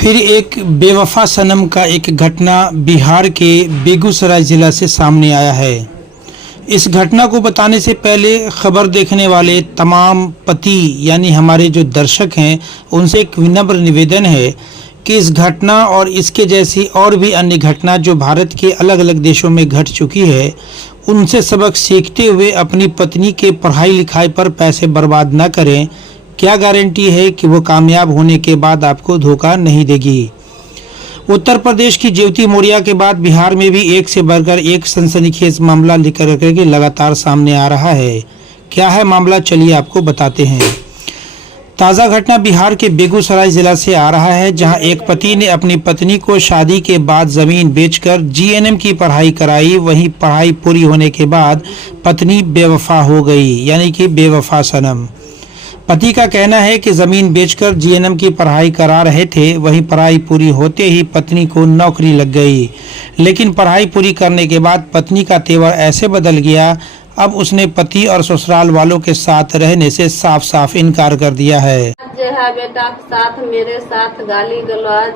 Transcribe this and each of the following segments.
फिर एक बेवफा सनम का एक घटना बिहार के बेगूसराय जिला से सामने आया है। इस घटना को बताने से पहले खबर देखने वाले तमाम पति यानी हमारे जो दर्शक हैं उनसे एक विनम्र निवेदन है कि इस घटना और इसके जैसी और भी अन्य घटना जो भारत के अलग अलग देशों में घट चुकी है उनसे सबक सीखते हुए अपनी पत्नी के पढ़ाई लिखाई पर पैसे बर्बाद न करें। क्या गारंटी है कि वो कामयाब होने के बाद आपको धोखा नहीं देगी। उत्तर प्रदेश की ज्योति मौर्या के बाद बिहार में भी एक से बढ़कर एक सनसनीखेज मामला लेकर के लगातार सामने आ रहा है। क्या है मामला, चलिए आपको बताते हैं। ताज़ा घटना बिहार के बेगूसराय जिला से आ रहा है, जहां एक पति ने अपनी पत्नी को शादी के बाद जमीन बेचकर जीएनएम की पढ़ाई कराई। वहीं पढ़ाई पूरी होने के बाद पत्नी बेवफा हो गई, यानी कि बेवफा सनम। पति का कहना है कि जमीन बेचकर जीएनएम की पढ़ाई करा रहे थे, वहीं पढ़ाई पूरी होते ही पत्नी को नौकरी लग गई। लेकिन पढ़ाई पूरी करने के बाद पत्नी का तेवर ऐसे बदल गया, अब उसने पति और ससुराल वालों के साथ रहने से साफ साफ इनकार कर दिया है। जो है बेटा के साथ मेरे साथ गाली गलौज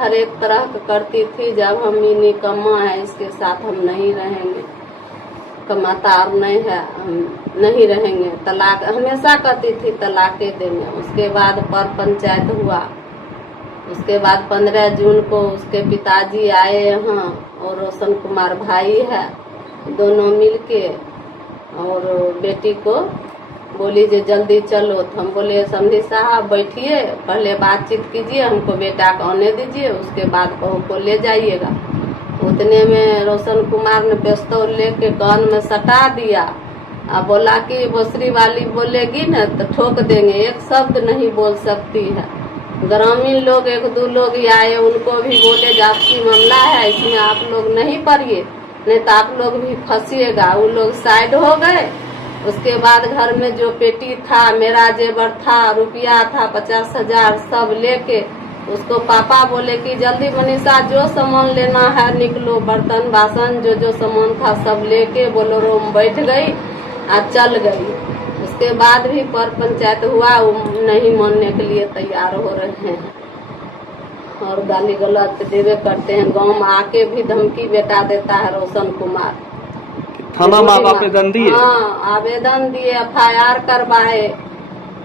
हर एक तरह की करती थी। जब हम निकम्मा है इसके साथ हम नहीं रहेंगे, कमाता और नहीं है, हम नहीं रहेंगे, तलाक हमेशा कहती थी, तलाके देंगे। उसके बाद पर पंचायत हुआ। उसके बाद 15 जून को उसके पिताजी आए यहाँ और रोशन कुमार भाई है, दोनों मिलके और बेटी को बोली जे जल्दी चलो। तो हम बोले समधी साहब बैठिए, पहले बातचीत कीजिए, हमको बेटा को आने दीजिए, उसके बाद बहू को ले जाइएगा। उतने में रोशन कुमार ने पिस्तौल लेके कान में सटा दिया और बोला कि बसरी वाली बोलेगी न तो ठोक देंगे, एक शब्द नहीं बोल सकती है। ग्रामीण लोग एक दो लोग आए, उनको भी बोले आपसी मामला है, इसमें आप लोग नहीं पड़िए, नहीं तो आप लोग भी फंसिएगा। वो लोग साइड हो गए। उसके बाद घर में जो पेटी था, मेरा जेवर था, रुपया था 50,000, सब लेके उसको पापा बोले कि जल्दी मनीषा जो सामान लेना है निकलो, बर्तन बासन जो जो सामान था सब लेके बोलेरो में बैठ गई और चल गई। उसके बाद भी पर पंचायत हुआ, वो नहीं मानने के लिए तैयार हो रहे हैं और गाली गलौज देवे करते हैं। गांव में आके भी धमकी बेटा देता है रोशन कुमार। थाना में आप आवेदन दिए? हाँ, आवेदन दिए, FIR करवाए,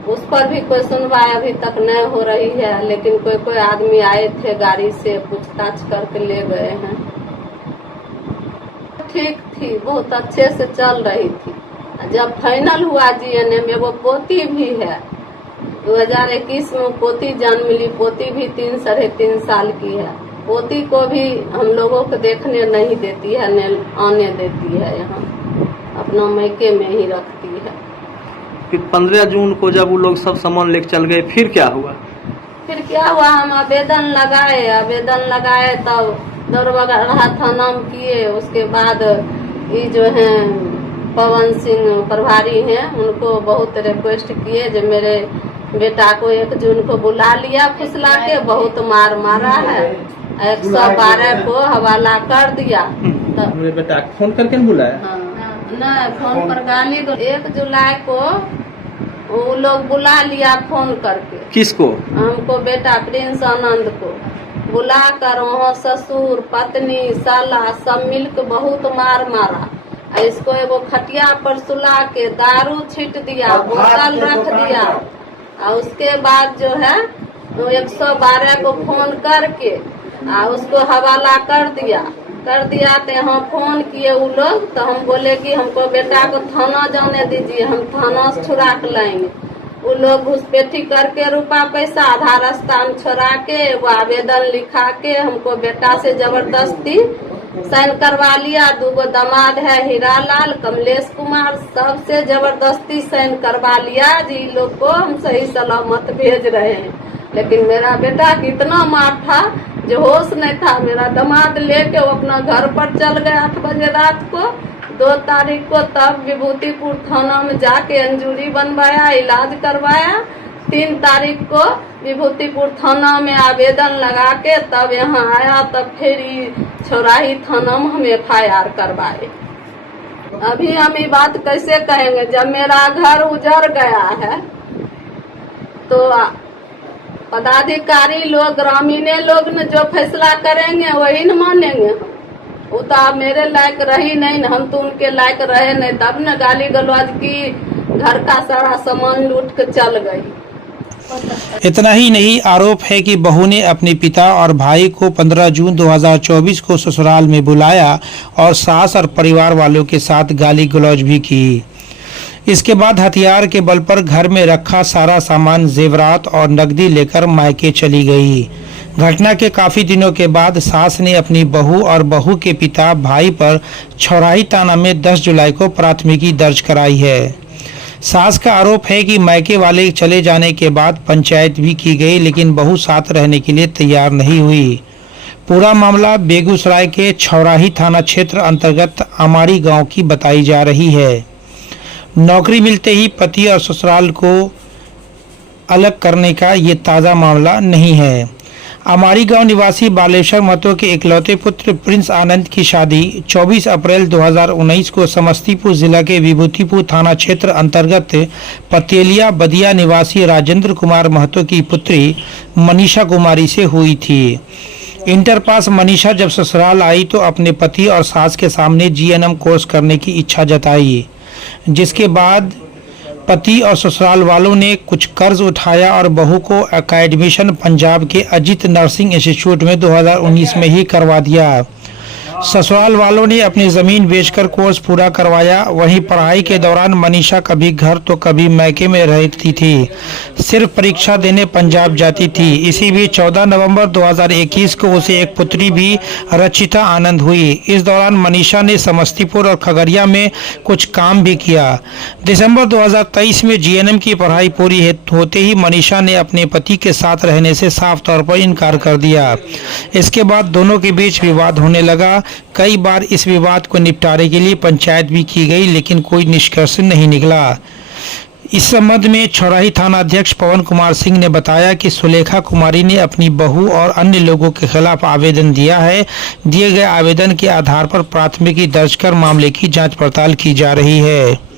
उस पर भी कोई सुनवाई अभी तक नहीं हो रही है। लेकिन कोई कोई आदमी आए थे गाड़ी से, पूछताछ करके ले गए हैं। ठीक थी, बहुत अच्छे से चल रही थी। जब फाइनल हुआ जीएनएम में, वो पोती भी है, 2021 में पोती जन्म मिली। पोती भी 3 साढ़े 3 साल की है। पोती को भी हम लोगों को देखने नहीं देती है, न आने देती है, यहाँ अपना मैके में ही रखती है। फिर 15 जून को जब वो लोग सब सामान लेके चल गए, फिर क्या हुआ? फिर क्या हुआ, हम आवेदन लगाए तब दौड़बगढ़ा थाना में किए। उसके बाद ये जो है पवन सिंह प्रभारी हैं, उनको बहुत रिक्वेस्ट किए जो मेरे बेटा को 1 जून को बुला लिया, फुसला के बहुत मार मारा है। 112 को हवाला कर दिया। तो मेरे बेटा फोन करके बुलाया? हाँ, नहीं फोन पर गाली। 1 जुलाई को वो लोग बुला लिया फोन करके। किसको? हमको, बेटा प्रिंस आनंद को बुला कर वहाँ ससुर पत्नी साला सब मिलकर बहुत मार मारा। इसको एगो खटिया पर सुला के दारू छीट दिया, बोतल रख दिया और उसके बाद जो है 112 को फोन करके उसको हवाला कर दिया। तो यहाँ फोन किए वो लोग, तो हम बोले कि हमको बेटा को थाना जाने दीजिए, हम थाना से छुड़ा के लाएंगे। वो लोग घुसपैठी करके रुपया पैसा आधा रास्ता में छोड़ा के वो आवेदन लिखा के हमको बेटा से जबरदस्ती साइन करवा लिया। 2 दामाद है, हीरालाल, कमलेश कुमार, सबसे जबरदस्ती साइन करवा लिया जी लोग को हम सही सलामत भेज रहे हैं। लेकिन मेरा बेटा कितना मार था जो होश नहीं था। मेरा दामाद लेके वो अपना घर पर चल गया 8 बजे रात को। 2 तारीख को तब विभूतिपुर थाना में जाके अंजूरी बनवाया, इलाज करवाया। 3 तारीख को विभूतिपुर थाना में आवेदन लगा के तब यहाँ आया, तब फिर छोराही थाना में हम FIR करवाए। अभी हम ये बात कैसे कहेंगे, जब मेरा घर उजड़ गया है तो पदाधिकारी लोग, ग्रामीण लोग ने जो फैसला करेंगे वही न मानेंगे। वो तो आप मेरे लायक रही नहीं न, हम तो उनके लायक रहे नहीं, तब न गाली गलौज की, घर का सारा सामान लूट के चल गई। इतना ही नहीं, आरोप है कि बहू ने अपने पिता और भाई को 15 जून 2024 को ससुराल में बुलाया और सास और परिवार वालों के साथ गाली गलौज भी की। इसके बाद हथियार के बल पर घर में रखा सारा सामान, जेवरात और नकदी लेकर मायके चली गई। घटना के काफी दिनों के बाद सास ने अपनी बहू और बहू के पिता भाई पर छौराही थाना में 10 जुलाई को प्राथमिकी दर्ज कराई है। सास का आरोप है कि मायके वाले चले जाने के बाद पंचायत भी की गई, लेकिन बहू साथ रहने के लिए तैयार नहीं हुई। पूरा मामला बेगूसराय के छौराही थाना क्षेत्र अंतर्गत अमाड़ी गांव की बताई जा रही है। नौकरी मिलते ही पति और ससुराल को अलग करने का ये ताज़ा मामला नहीं है। अमाड़ी गांव निवासी बालेश्वर महतो के इकलौते पुत्र प्रिंस आनंद की शादी 24 अप्रैल 2019 को समस्तीपुर जिला के विभूतिपुर थाना क्षेत्र अंतर्गत पतेलिया बदिया निवासी राजेंद्र कुमार महतो की पुत्री मनीषा कुमारी से हुई थी। इंटर पास मनीषा जब ससुराल आई तो अपने पति और सास के सामने जीएनएम कोर्स करने की इच्छा जताई, जिसके बाद पति और ससुराल वालों ने कुछ कर्ज उठाया और बहू को एडमिशन पंजाब के अजीत नर्सिंग इंस्टीट्यूट में 2019 में ही करवा दिया। ससुराल वालों ने अपनी ज़मीन बेचकर कोर्स पूरा करवाया। वहीं पढ़ाई के दौरान मनीषा कभी घर तो कभी मैके में रहती थी, सिर्फ परीक्षा देने पंजाब जाती थी। इसी बीच 14 नवंबर 2021 को उसे एक पुत्री भी रचिता आनंद हुई। इस दौरान मनीषा ने समस्तीपुर और खगड़िया में कुछ काम भी किया। दिसंबर 2023 में जीएनएम की पढ़ाई पूरी होते ही मनीषा ने अपने पति के साथ रहने से साफ तौर पर इनकार कर दिया। इसके बाद दोनों के बीच विवाद होने लगा। कई बार इस विवाद को निपटारे के लिए पंचायत भी की गई, लेकिन कोई निष्कर्ष नहीं निकला। इस संबंध में छौराही थाना अध्यक्ष पवन कुमार सिंह ने बताया कि सुलेखा कुमारी ने अपनी बहू और अन्य लोगों के खिलाफ आवेदन दिया है। दिए गए आवेदन के आधार पर प्राथमिकी दर्ज कर मामले की जांच पड़ताल की जा रही है।